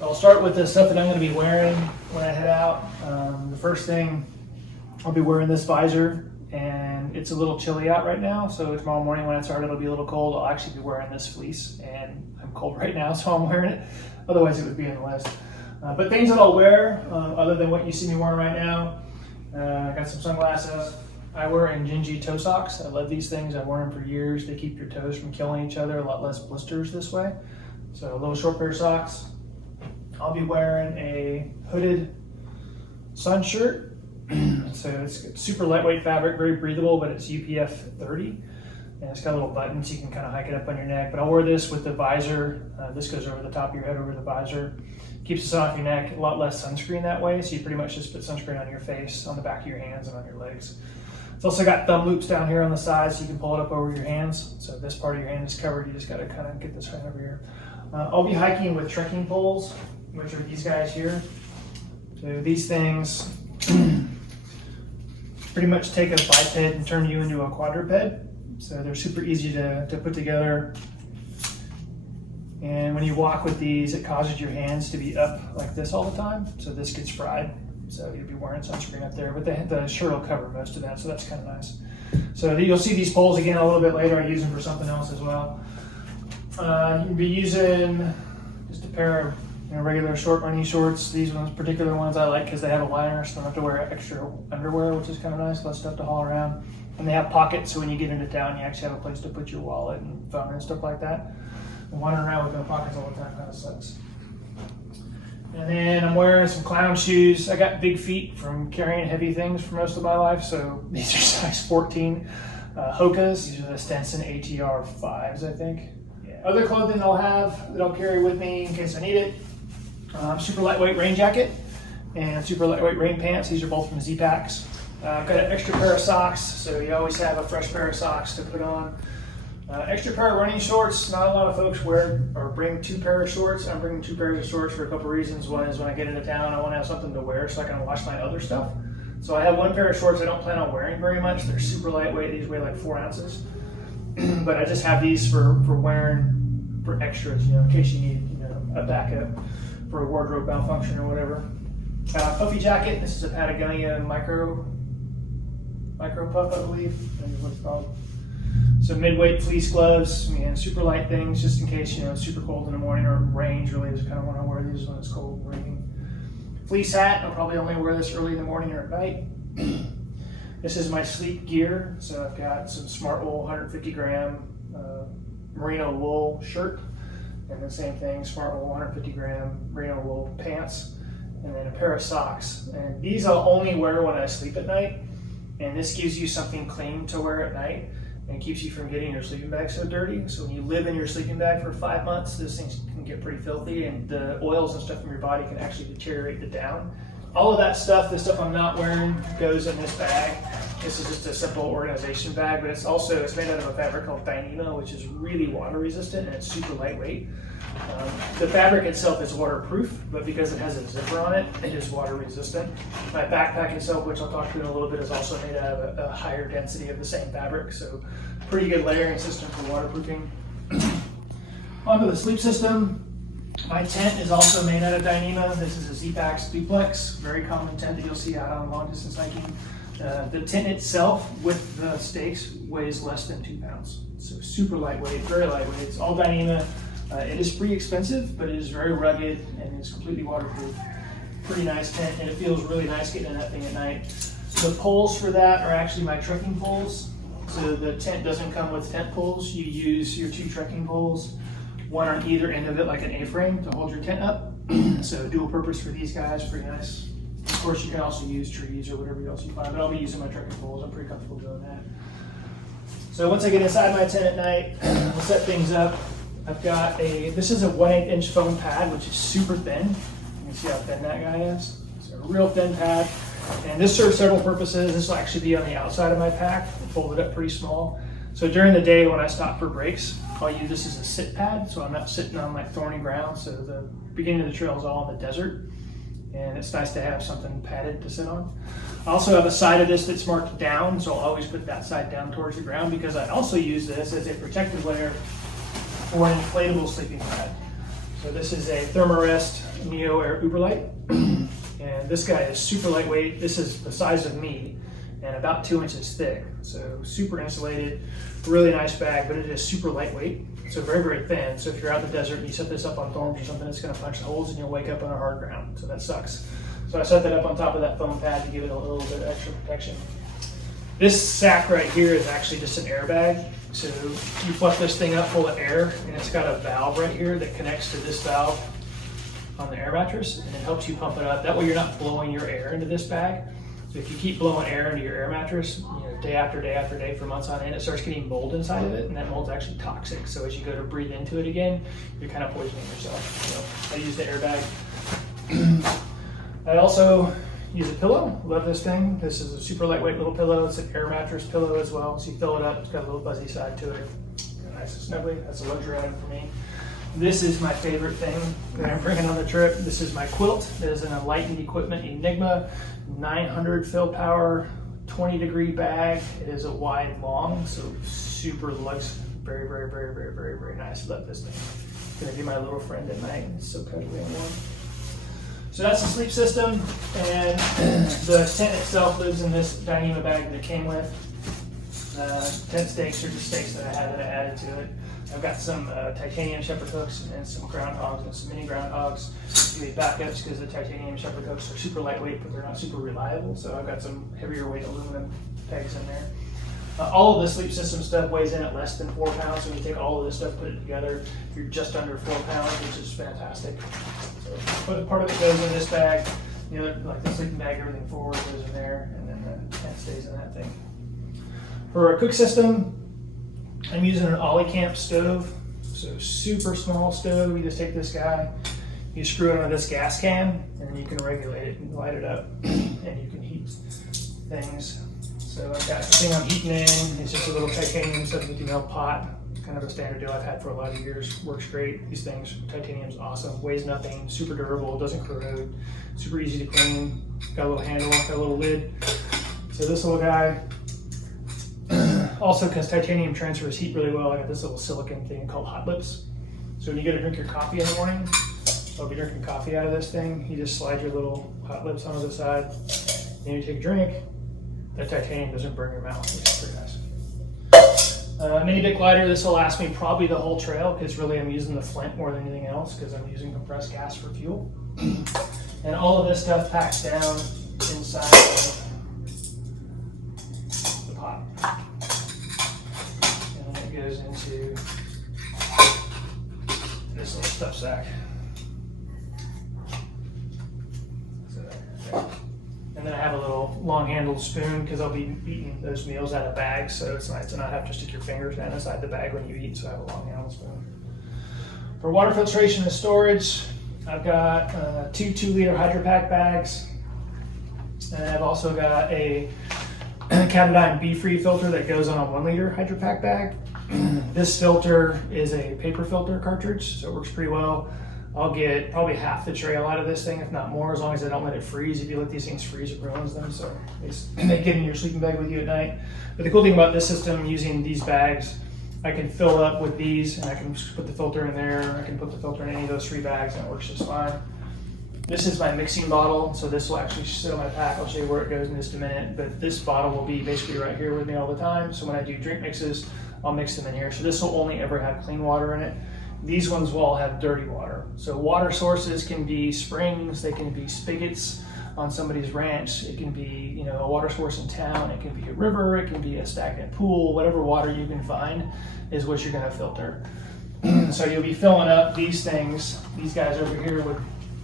I'll start with the stuff that I'm going to be wearing when I head out. The first thing, I'll be wearing this visor, and it's a little chilly out right now, so tomorrow morning when I start it'll be a little cold. I'll actually be wearing this fleece, and I'm cold right now, so I'm wearing it. Otherwise it would be in the list. But things that I'll wear, other than what you see me wearing right now, I got some sunglasses. I wear Hygiene toe socks. I love these things. I've worn them for years. They keep your toes from killing each other, a lot less blisters this way. So a little short pair of socks. I'll be wearing a hooded sun shirt. So it's super lightweight fabric, very breathable, but it's UPF 30. And it's got little buttons, so you can kind of hike it up on your neck. But I'll wear this with the visor. This goes over the top of your head, over the visor. Keeps the sun off your neck, a lot less sunscreen that way. So you pretty much just put sunscreen on your face, on the back of your hands, and on your legs. It's also got thumb loops down here on the sides, so you can pull it up over your hands. So if this part of your hand is covered, you just got to kind of get this right over here. I'll be hiking with trekking poles, which are these guys here. So these things pretty much take a biped and turn you into a quadruped. So they're super easy to put together. And when you walk with these, it causes your hands to be up like this all the time. So this gets fried. So you'll be wearing sunscreen up there, but the shirt will cover most of that, so that's kind of nice. So you'll see these poles again a little bit later. I use them for something else as well. You can be using just a pair of regular short running shorts. These particular ones I like because they have a liner, so you don't have to wear extra underwear, which is kind of nice, less stuff to haul around. And they have pockets, so when you get into town, you actually have a place to put your wallet and phone and stuff like that. And wandering around with no pockets all the time kind of sucks. And then I'm wearing some clown shoes. I got big feet from carrying heavy things for most of my life, so these are size 14 Hokas. These are the Stenson ATR 5s, I think. Yeah. Other clothing I'll have that I'll carry with me in case I need it. Super lightweight rain jacket and super lightweight rain pants. These are both from Z-Packs. I've got an extra pair of socks, so you always have a fresh pair of socks to put on. Extra pair of running shorts. Not a lot of folks wear or bring 2 pairs of shorts. I'm bringing 2 pairs of shorts for a couple reasons. One is when I get into town, I want to have something to wear so I can wash my other stuff. So I have 1 pair of shorts I don't plan on wearing very much. They're super lightweight. These weigh like 4 ounces. But I just have these for wearing for extras, in case you need a backup for a wardrobe malfunction or whatever. Puffy jacket. This is a Patagonia micro puff, I believe. That is what it's called. Some mid-weight fleece gloves, super light things just in case it's super cold in the morning or rains. Really just kind of want to wear these when it's cold and raining. Fleece hat, I'll probably only wear this early in the morning or at night. This is my sleep gear. So I've got some Smart Wool 150 gram merino wool shirt, and the same thing, Smart Wool 150 gram merino wool pants, and then a pair of socks. And these I'll only wear when I sleep at night, and this gives you something clean to wear at night and keeps you from getting your sleeping bag so dirty. So when you live in your sleeping bag for 5 months, those things can get pretty filthy, and the oils and stuff from your body can actually deteriorate the down. All of that stuff, the stuff I'm not wearing, goes in this bag. This is just a simple organization bag, but it's made out of a fabric called Dyneema, which is really water resistant and it's super lightweight. The fabric itself is waterproof, but because it has a zipper on it, it is water resistant. My backpack itself, which I'll talk to in a little bit, is also made out of a higher density of the same fabric, so pretty good layering system for waterproofing. Onto the sleep system. My tent is also made out of Dyneema. This is a Z-Packs duplex, very common tent that you'll see out on long distance hiking. The tent itself with the stakes weighs less than 2 pounds. So super lightweight, very lightweight. It's all Dyneema. It is pretty expensive, but it is very rugged and it's completely waterproof. Pretty nice tent, and it feels really nice getting in that thing at night. The poles for that are actually my trekking poles. So the tent doesn't come with tent poles. You use your 2 trekking poles, one on either end of it like an A-frame to hold your tent up. So dual purpose for these guys, pretty nice. Of course, you can also use trees or whatever else you find, but I'll be using my trekking poles. I'm pretty comfortable doing that. So once I get inside my tent at night, I'll set things up. I've got this is a 1/8 inch foam pad, which is super thin. You can see how thin that guy is. It's a real thin pad. And this serves several purposes. This will actually be on the outside of my pack, folded up pretty small. So during the day when I stop for breaks, I'll use this as a sit pad, so I'm not sitting on like thorny ground. So the beginning of the trail is all in the desert, and it's nice to have something padded to sit on. I also have a side of this that's marked down, so I'll always put that side down towards the ground because I also use this as a protective layer for an inflatable sleeping pad. So this is a Thermarest Neo Air Uberlight. And this guy is super lightweight. This is the size of me and about 2 inches thick. So super insulated, really nice bag, but it is super lightweight. So very, very thin. So if you're out in the desert and you set this up on thorns or something, it's gonna punch holes and you'll wake up on a hard ground. So that sucks. So I set that up on top of that foam pad to give it a little bit of extra protection. This sack right here is actually just an airbag. So you flush this thing up full of air, and it's got a valve right here that connects to this valve on the air mattress, and it helps you pump it up. That way you're not blowing your air into this bag. So if you keep blowing air into your air mattress, day after day after day for months on end, it starts getting mold inside of it, and that mold's actually toxic. So as you go to breathe into it again, you're kind of poisoning yourself. So I use the airbag. I also use a pillow. Love this thing. This is a super lightweight little pillow. It's an air mattress pillow as well. So you fill it up. It's got a little buzzy side to it. Nice and snuggly. That's a luxury item for me. This is my favorite thing that I'm bringing on the trip. This is my quilt. It is an Enlightened Equipment Enigma 900 fill power 20-degree bag. It is a wide long, so super luxe. Very, very, very, very, very, very nice. Love this thing. Gonna be my little friend at night. It's so cuddly and warm. So that's the sleep system, and the tent itself lives in this Dyneema bag that it came with. Tent stakes are just stakes that I had that I added to it. I've got some titanium shepherd hooks and some groundhogs and some mini groundhogs. You need backups because the titanium shepherd hooks are super lightweight, but they're not super reliable. So I've got some heavier weight aluminum pegs in there. All of the sleep system stuff weighs in at less than 4 pounds. So when you take all of this stuff, put it together, you're just under 4 pounds, which is fantastic. So part of it goes in this bag, like the sleeping bag, everything forward goes in there, and then the tent stays in that thing. For a cook system, I'm using an Ollie Camp stove, so super small stove. You just take this guy, you screw it on this gas can, and then you can regulate it and light it up, and you can heat things. So I've got the thing I'm heating in. It's just a little titanium 72 ml pot. Kind of a standard deal I've had for a lot of years. Works great. These things, titanium's awesome. Weighs nothing. Super durable. Doesn't corrode. Super easy to clean. Got a little handle. Got a little lid. So this little guy. Also, because titanium transfers heat really well, I got this little silicone thing called Hot Lips. So when you go to drink your coffee in the morning, I'll be drinking coffee out of this thing. You just slide your little Hot Lips onto the side. Then you take a drink. The titanium doesn't burn your mouth, which is pretty nice. Mini Bic lighter. This will last me probably the whole trail because really I'm using the flint more than anything else because I'm using compressed gas for fuel. And all of this stuff packs down inside of the pot. And then it goes into this little stuff sack. And then I have a little long-handled spoon because I'll be eating those meals out of bags, so it's nice to not have to stick your fingers down inside the bag when you eat, so I have a long-handled spoon. For water filtration and storage, I've got 2 2-liter Hydro Pack bags, and I've also got a Catadyne Be-Free filter that goes on a 1-liter Hydro Pack bag. This filter is a paper filter cartridge, so it works pretty well. I'll get probably half the trail out of this thing, if not more, as long as I don't let it freeze. If you let these things freeze, it ruins them. So they get in your sleeping bag with you at night. But the cool thing about this system, using these bags, I can fill up with these, and I can just put the filter in there. I can put the filter in any of those 3 bags, and it works just fine. This is my mixing bottle, so this will actually sit on my pack. I'll show you where it goes in just a minute. But this bottle will be basically right here with me all the time. So when I do drink mixes, I'll mix them in here. So this will only ever have clean water in it. These ones will all have dirty water. So water sources can be springs, they can be spigots on somebody's ranch, it can be a water source in town, it can be a river, it can be a stagnant pool, whatever water you can find is what you're gonna filter. So you'll be filling up these things, these guys over here with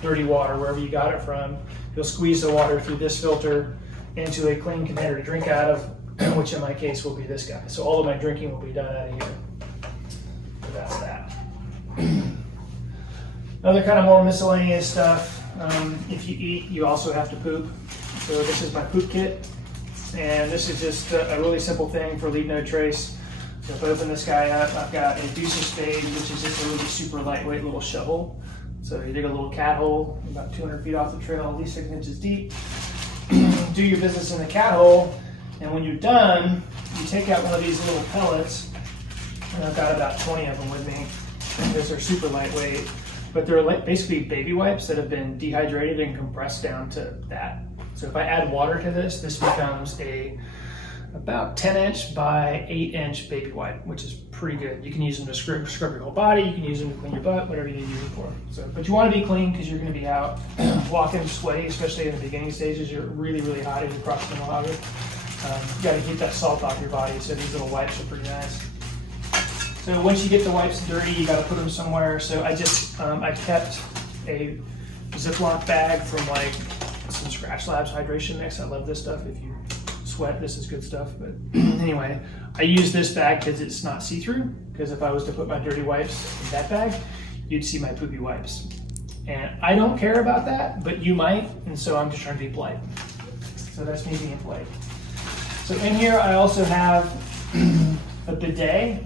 dirty water, wherever you got it from. You'll squeeze the water through this filter into a clean container to drink out of, which in my case will be this guy. So all of my drinking will be done out of here. So that's that. Other kind of more miscellaneous stuff. If you eat, you also have to poop. So this is my poop kit. And this is just a really simple thing for Leave No Trace. So if I open this guy up, I've got a deucer spade, which is just a really super lightweight little shovel. So you dig a little cat hole about 200 feet off the trail, at least 6 inches deep. Do your business in the cat hole. And when you're done, you take out one of these little pellets. And I've got about 20 of them with me, because they're super lightweight. but they're like basically baby wipes that have been dehydrated and compressed down to that. So if I add water to this, this becomes about 10-inch by 8-inch baby wipe, which is pretty good. You can use them to scrub your whole body. You can use them to clean your butt, whatever you need to use them for. So, but you want to be clean because you're going to be out walking sweaty, especially in the beginning stages. You're really, really hot as you cross the Mojave. You got to keep that salt off your body. So these little wipes are pretty nice. So once you get the wipes dirty, you got to put them somewhere. So I just I kept a Ziploc bag from like some Scratch Labs hydration mix. I love this stuff. If you sweat, this is good stuff. But anyway, I use this bag because it's not see-through, because if I was to put my dirty wipes in that bag, you'd see my poopy wipes. And I don't care about that, but you might, and so I'm just trying to be polite. So that's me being polite. So in here I also have a bidet.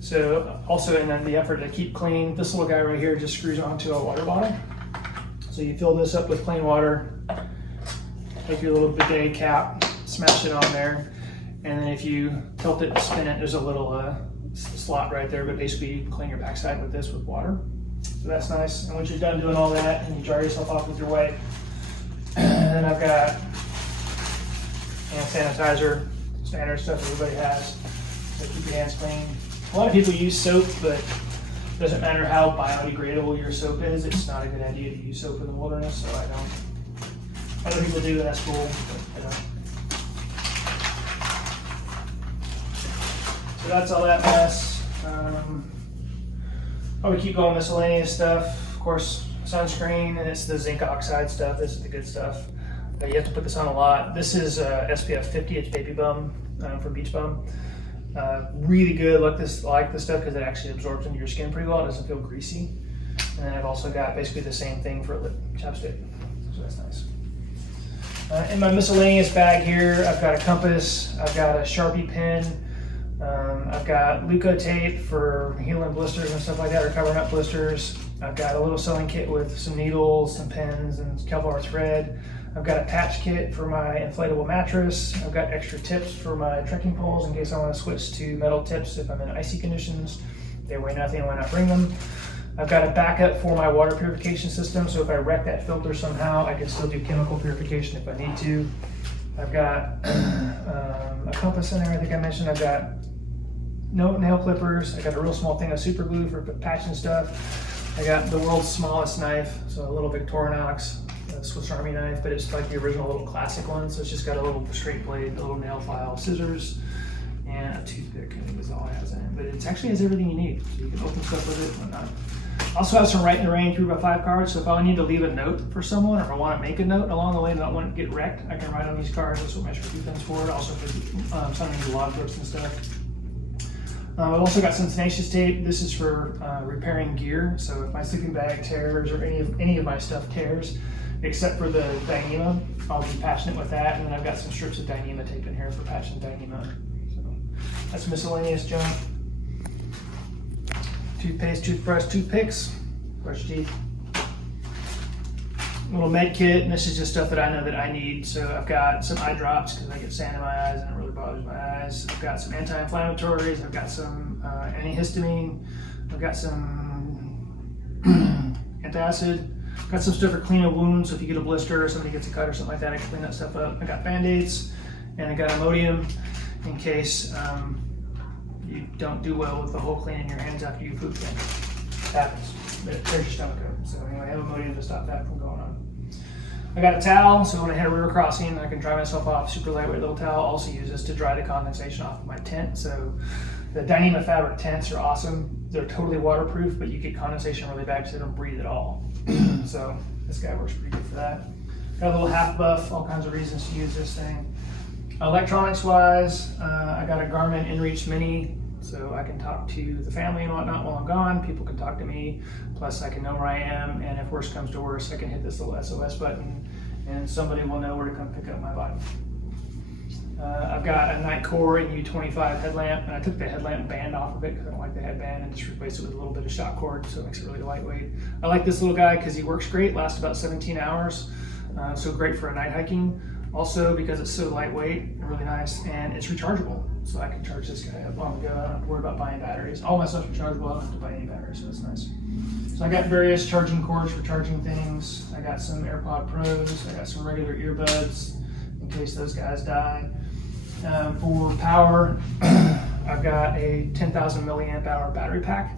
So also in the effort to keep clean, this little guy right here just screws onto a water bottle. So you fill this up with clean water, take your little bidet cap, smash it on there, and then if you tilt it and spin it, there's a little slot right there, but basically you can clean your backside with this with water. So that's nice. And once you're done doing all that, and you dry yourself off with your wipe, then I've got hand sanitizer, standard stuff everybody has. So keep your hands clean. A lot of people use soap, but it doesn't matter how biodegradable your soap is, it's not a good idea to use soap in the wilderness, so I don't. Other people do, and that's cool, but I don't. So that's all that mess. Probably keep going miscellaneous stuff. Of course, sunscreen, and it's the zinc oxide stuff. This is the good stuff. You have to put this on a lot. This is SPF 50, it's Baby Bum from Beach Bum. Really good. I like this stuff because it actually absorbs into your skin pretty well. It doesn't feel greasy. And then I've also got basically the same thing for lip chapstick. So that's nice. In my miscellaneous bag here, I've got a compass. I've got a Sharpie pen. I've got Leuko tape for healing blisters and stuff like that, or covering up blisters. I've got a little sewing kit with some needles, some pins, and Kevlar thread. I've got a patch kit for my inflatable mattress. I've got extra tips for my trekking poles in case I want to switch to metal tips if I'm in icy conditions. They weigh nothing, why not bring them? I've got a backup for my water purification system, so if I wreck that filter somehow, I can still do chemical purification if I need to. I've got a compass in there, I think I mentioned. I've got no nail clippers. I got a real small thing of super glue for patching stuff. I got the world's smallest knife, so a little Victorinox Swiss Army knife, but it's like the original little classic one, so it's just got a little straight blade, a little nail file, scissors, and a toothpick. I think is all it has in it, but it actually has everything you need, so you can open stuff with it and whatnot. Also have some Write in the Rain 3x5 cards, so if I need to leave a note for someone, or if I want to make a note along the way and not want to get wrecked, I can write on these cards. That's what my Sharpie pen's for. Also for something to log books and stuff. I've also got some tenacious tape. This is for repairing gear, so if my sleeping bag tears or any of my stuff tears, except for the Dyneema, I'll be patching it with that, and then I've got some strips of Dyneema tape in here for patching Dyneema. So that's miscellaneous junk. Toothpaste, toothbrush, toothpicks, brush teeth. Little med kit, and this is just stuff that I know that I need. So I've got some eye drops because I get sand in my eyes and it really bothers my eyes. I've got some anti-inflammatories. I've got some antihistamine. I've got some antacid. I've got some stuff for cleaning wounds. So if you get a blister or somebody gets a cut or something like that, I can clean that stuff up. I got Band-Aids, and I got Imodium in case you don't do well with the whole cleaning your hands after you food clean. It happens. It tears your stomach up. So anyway, I have Imodium to stop that from going on. I got a towel, so when I hit a river crossing, I can dry myself off. Super lightweight little towel. Also use this to dry the condensation off of my tent. So the Dyneema fabric tents are awesome. They're totally waterproof, but you get condensation really bad because they don't breathe at all. So this guy works pretty good for that. Got a little half buff, all kinds of reasons to use this thing. Electronics wise, I got a Garmin InReach Mini, so I can talk to the family and whatnot while I'm gone. People can talk to me, plus I can know where I am, and if worse comes to worse, I can hit this little SOS button and somebody will know where to come pick up my body. I've got a Nightcore U25 headlamp, and I took the headlamp band off of it because I don't like the headband, and just replaced it with a little bit of shot cord, so it makes it really lightweight. I like this little guy because he works great, lasts about 17 hours, so great for a night hiking. Also because it's so lightweight and really nice, and it's rechargeable. so I can charge this guy up on the go. I don't have to worry about buying batteries. All my stuff's rechargeable. I don't have to buy any batteries, so that's nice. So I got various charging cords for charging things. I got some AirPod Pros. I got some regular earbuds in case those guys die. For power, I've got a 10,000 milliamp hour battery pack,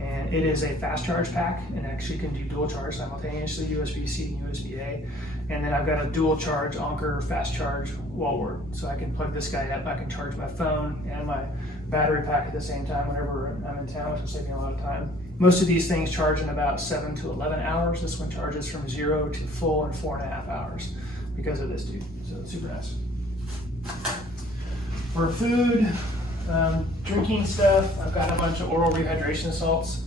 and it is a fast charge pack and actually can do dual charge simultaneously, USB-C and USB-A. And then I've got a dual charge Anker fast charge wall wart, so I can plug this guy up. I can charge my phone and my battery pack at the same time whenever I'm in town, which will save me a lot of time. Most of these things charge in about 7 to 11 hours. This one charges from 0 to full in 4.5 hours because of this dude, so it's super nice. For food, drinking stuff, I've got a bunch of oral rehydration salts.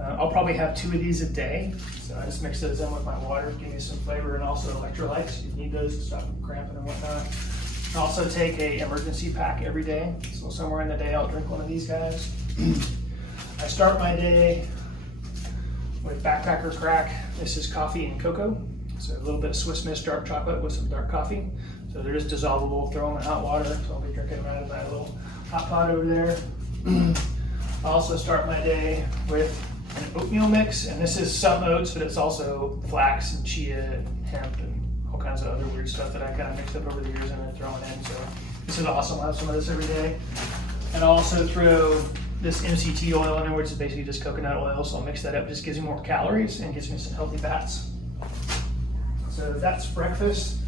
I'll probably have 2 of these a day. So I just mix those in with my water, give me some flavor, and also electrolytes. You need those to stop cramping and whatnot. I also take a emergency pack every day. So somewhere in the day, I'll drink one of these guys. I start my day with Backpacker Crack. This is coffee and cocoa. So a little bit of Swiss Miss dark chocolate with some dark coffee. So they're just dissolvable, throw them in hot water. So I'll be drinking them out of my little hot pot over there. I also start my day with an oatmeal mix, and this is some oats, but it's also flax and chia and hemp and all kinds of other weird stuff that I kind of mixed up over the years and then thrown in. So this is awesome. I'll have some of this every day. And I'll also throw this MCT oil in there, which is basically just coconut oil. So I'll mix that up. Just gives me more calories and gives me some healthy fats. So that's breakfast.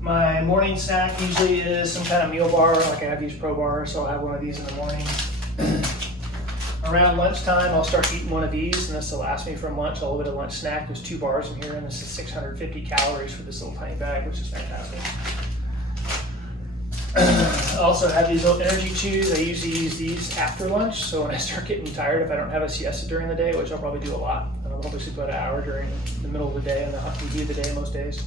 My morning snack usually is some kind of meal bar. Like I have these Pro bars, so I'll have one of these in the morning. Around lunchtime, I'll start eating one of these, and this will last me from lunch all the way to lunch snack. There's 2 bars in here, and this is 650 calories for this little tiny bag, which is fantastic. I also have these little energy chews. I usually use these after lunch, so when I start getting tired, if I don't have a siesta during the day, which I'll probably do a lot, I'll probably sleep about an hour during the middle of the day and the heat of the day most days.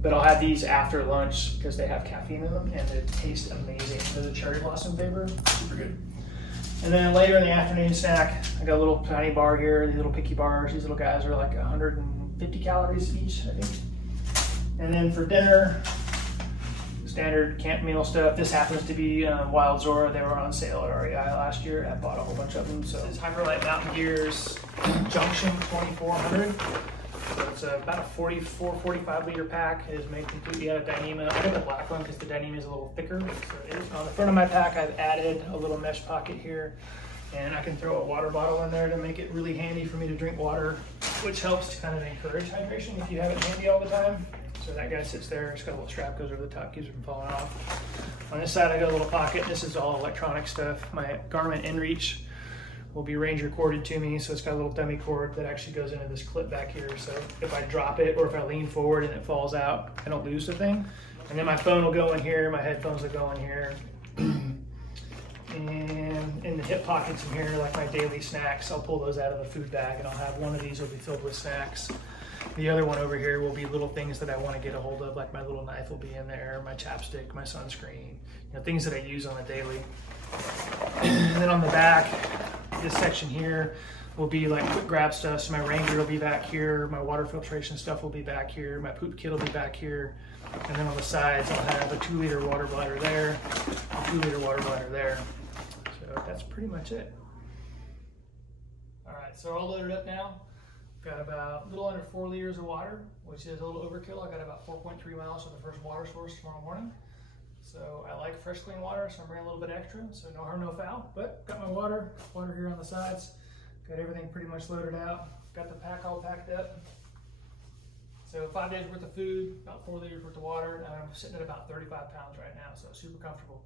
But I'll have these after lunch because they have caffeine in them, and they taste amazing. There's a cherry blossom flavor, super good. And then later in the afternoon snack, I got a little tiny bar here, these little picky bars. These little guys are like 150 calories each, I think. And then for dinner, standard camp meal stuff. This happens to be Wild Zora. They were on sale at REI last year. I bought a whole bunch of them. So this is Hyperlight Mountain Gear's Junction 2400. So it's about a 45 liter pack. It is made completely out of Dyneema. I got the black one because the Dyneema is a little thicker. So on the front of my pack, I've added a little mesh pocket here, and I can throw a water bottle in there to make it really handy for me to drink water, which helps to kind of encourage hydration if you have it handy all the time. So that guy sits there. It's got a little strap goes over the top, keeps it from falling off. On this side, I got a little pocket. This is all electronic stuff. My Garmin InReach will be Ranger corded to me, so it's got a little dummy cord that actually goes into this clip back here. So if I drop it or if I lean forward and it falls out, I don't lose the thing. And then my phone will go in here, my headphones will go in here. And in the hip pockets in here, like my daily snacks, I'll pull those out of the food bag, and I'll have one of these will be filled with snacks. The other one over here will be little things that I want to get a hold of, like my little knife will be in there, my chapstick, my sunscreen, things that I use on a daily. And then on the back, this section here will be like quick grab stuff. So my Ranger will be back here, my water filtration stuff will be back here, my poop kit will be back here. And then on the sides, I'll have a 2-liter water bladder there, a 2-liter water bladder there. So that's pretty much it. All right, so all loaded up now. Got about a little under 4 liters of water, which is a little overkill. I got about 4.3 miles to the first water source tomorrow morning. So I like fresh, clean water, so I'm bringing a little bit extra, so no harm, no foul. But got my water here on the sides. Got everything pretty much loaded out. Got the pack all packed up. So 5 days worth of food, about 4 liters worth of water, and I'm sitting at about 35 pounds right now, so super comfortable.